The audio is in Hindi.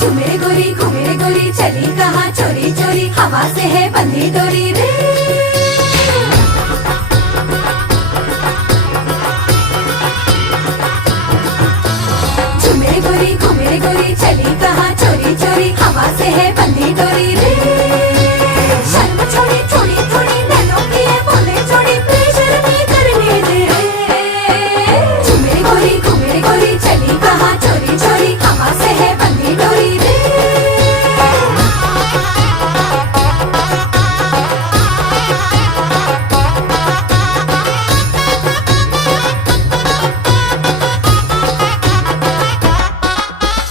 झूमे गोरी घूमे गोरी चली कहाँ चोरी चोरी हवा से है बंधी डोरी रे। झूमे गोरी घूमे गोरी चली